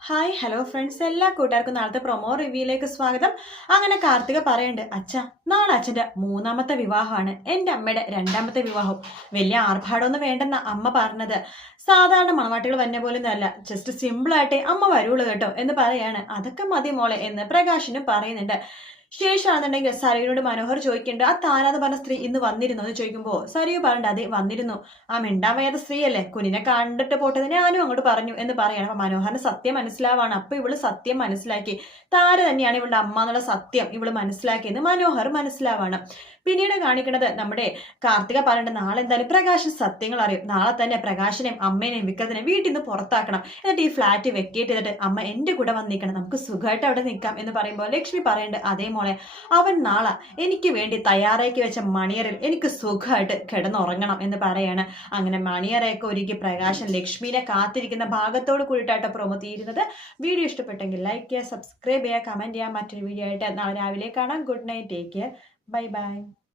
Hi hello friends എല്ലാ കൂട്ടുകാർക്കും നാളത്തെ പ്രൊമോ റിവ്യൂയിലേക്ക് സ്വാഗതം. അങ്ങനെ കാർത്തിക പറയുന്നുണ്ട് അച്ഛ നാളെ അച്ഛന്റെ മൂന്നാമത്തെ വിവാഹമാണ്. എന്റെ അമ്മയുടെ രണ്ടാമത്തെ വിവാഹം വലിയ ആർഭാടമൊന്നും വേണ്ടെന്ന അമ്മ പറഞ്ഞത്. സാധാരണ മണവാട്ടികൾ വന്ന പോലെ അല്ല. ജസ്റ്റ് സിമ്പിളായിട്ടേ അമ്മ വരുള്ളൂ കേട്ടോ എന്ന് പറയാണ്. അതൊക്കെ മതി മോളെ എന്ന് പ്രകാശിനും പറയുന്നുണ്ട്. ശേഷമാണെന്നുണ്ടെങ്കിൽ സരയുനോട് മനോഹർ ചോദിക്കേണ്ട ആ താരാന്ന് പറഞ്ഞ സ്ത്രീ ഇന്ന് വന്നിരുന്നു? എന്ന് ചോദിക്കുമ്പോൾ സരയു പറഞ്ഞിട്ട് അതെ വന്നിരുന്നു. ആ മിണ്ടാൻ വയ്യാത്ത സ്ത്രീയല്ലേ? കുനിനെ കണ്ടിട്ട് പോട്ടത് ഞാനും അങ്ങോട്ട് പറഞ്ഞു എന്ന് പറയണം. അപ്പൊ മനോഹറിന് സത്യം മനസ്സിലാവാണ്. അപ്പൊ ഇവൾ സത്യം മനസ്സിലാക്കി. താര തന്നെയാണ് ഇവളുടെ അമ്മ എന്നുള്ള സത്യം ഇവൾ മനസ്സിലാക്കിയെന്ന് മനോഹർ മനസ്സിലാവാണ്. പിന്നീട് കാണിക്കുന്നത് നമ്മുടെ കാർത്തിക പറയേണ്ട നാളെ എന്തായാലും പ്രകാശൻ സത്യങ്ങൾ അറിയും. നാളെ തന്നെ പ്രകാശനെയും അമ്മേനെയും വിക്രത്തിനെയും വീട്ടിൽ നിന്ന് പുറത്താക്കണം. എന്നിട്ട് ഈ ഫ്ലാറ്റ് വെക്കേറ്റ് ചെയ്തിട്ട് അമ്മ എന്റെ കൂടെ വന്നിരിക്കണം. നമുക്ക് സുഖമായിട്ട് അവിടെ നിൽക്കാം എന്ന് പറയുമ്പോൾ ലക്ഷ്മി പറയേണ്ടത് അതേ അവൻ നാളെ എനിക്ക് വേണ്ടി തയ്യാറാക്കി വെച്ച മണിയറിൽ എനിക്ക് സുഖമായിട്ട് കിടന്നുറങ്ങണം എന്ന് പറയാണ്. അങ്ങനെ മണിയറയൊക്കെ ഒരുക്കി പ്രകാശൻ ലക്ഷ്മിനെ കാത്തിരിക്കുന്ന ഭാഗത്തോട് കൂടിയിട്ടാണ് പ്രൊമോ തീരുന്നത്. വീഡിയോ ഇഷ്ടപ്പെട്ടെങ്കിൽ ലൈക്ക് ചെയ്യുക സബ്സ്ക്രൈബ് ചെയ്യുക കമന്റ് ചെയ്യുക. മറ്റൊരു വീഡിയോ ആയിട്ട് നാളെ രാവിലെ കാണാം. Good night take care bye bye